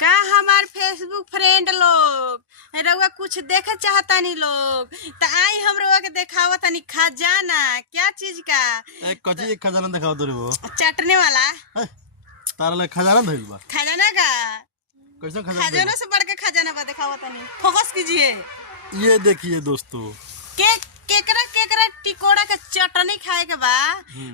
का हमार Facebook friend लोग रउआ कुछ देखे चाहता नहीं लोग तो आई हम रउआ के देखावा तनी खजाना। क्या चीज का? एक खजाना दिखाओ तो वो चटने वाला तारा ले खजाना धइल बा। खजाना का कैसा खजाना? खजाना से बढ़ के खजाना बा दिखावा तनी। फोकस कीजिए। ये देखिए दोस्तों, केकरा केकरा टिकोड़ा का चटनी खाए के बा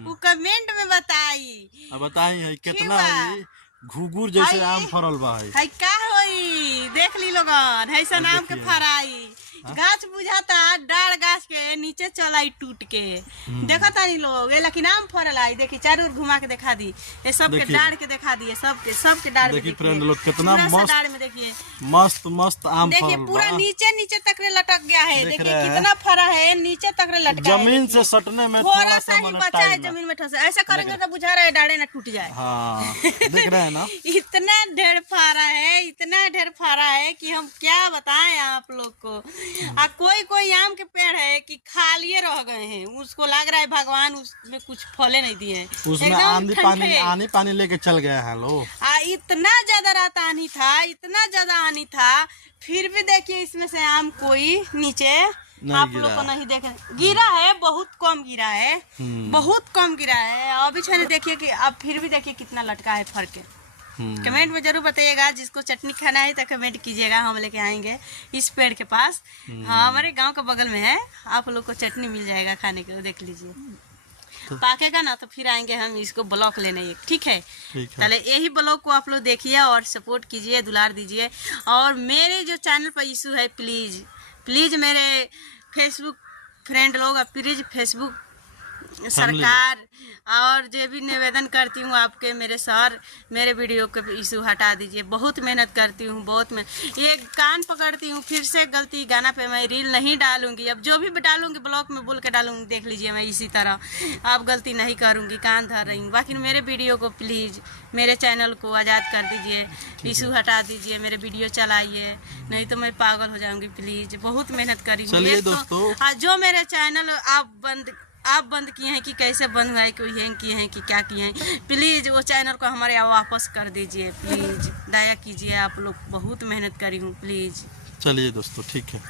वो कमेंट में बताई। अब बताई है कितना है घुघुर जैसे आम फरल बा है का होई देख ली लोगन है सन आम के फराई गाछ बुझाता डाढ़ गाछ के नीचे चलाई टूट के देखा तानी लोग ये लेकिन आम फरल आई। देखी चारों ओर घुमा के दिखा दी ये सब के डाढ़ के दिखा दी सबके डाढ़ में। देखिए फ्रेंड लोग कितना मस्त डाढ़ में देखिए मस्त आम देखिए पूरा नीचे तक रे लटक गया है। देखिए कितना फरा है नीचे तक रे लटका है। जमीन से सटने में थोड़ा सा ही बचा है जमीन में ठोस। ऐसा करेंगे तो बुझा रहा है डाढ़े ना टूट जाए। हाँ देख रहे हैं ना इतना ढेर फारा है कि हम क्या बताएं आप लोग को। कोई आम के पेड़ है कि खालिए रह गए हैं। उसको लग रहा है भगवान उसमें कुछ फले नहीं दिए। उसमें आंधी पानी लेके चल गया है लोग। इतना ज्यादा रात आनी था, इतना ज्यादा आनी था, फिर भी देखिए इसमें से आम कोई नीचे आप लोग को नहीं देखे गिरा है। बहुत कम गिरा है, बहुत कम गिरा है। अभी छने देखिए कि अब फिर भी देखिए कितना लटका है फर के। कमेंट में जरूर बताइएगा। जिसको चटनी खाना है तो कमेंट कीजिएगा, हम लेके आएंगे इस पेड़ के पास। हाँ हमारे गांव के बगल में है, आप लोग को चटनी मिल जाएगा खाने के। देख लीजिए पाकेगा ना तो फिर आएंगे हम इसको ब्लॉक लेने एक। ठीक है चले यही ब्लॉक को आप लोग देखिए और सपोर्ट कीजिए, दुलार दीजिए। और मेरे जो चैनल पर इशू है प्लीज मेरे फेसबुक फ्रेंड लोग प्लीज फेसबुक सरकार और जो भी निवेदन करती हूँ आपके मेरे सर मेरे वीडियो के इशू हटा दीजिए। बहुत मेहनत करती हूँ, ये कान पकड़ती हूँ। फिर से गलती गाना पे मैं रील नहीं डालूंगी। अब जो भी डालूंगी ब्लॉग में बोल के डालूंगी। देख लीजिए मैं इसी तरह अब गलती नहीं करूँगी, कान धर रही हूँ। बाकी मेरे वीडियो को प्लीज़ मेरे चैनल को आज़ाद कर दीजिए, इशू हटा दीजिए, मेरे वीडियो चलाइए, नहीं तो मैं पागल हो जाऊँगी। प्लीज़ बहुत मेहनत करी हूँ। जो मेरे चैनल आप बंद किए हैं कि कैसे बंद हुआ है, कोई हैंग किए हैं कि क्या किए हैं, प्लीज़ वो चैनल को हमारे वापस कर दीजिए। प्लीज़ दया कीजिए, आप लोग बहुत मेहनत करी हूँ। प्लीज़ चलिए दोस्तों ठीक है।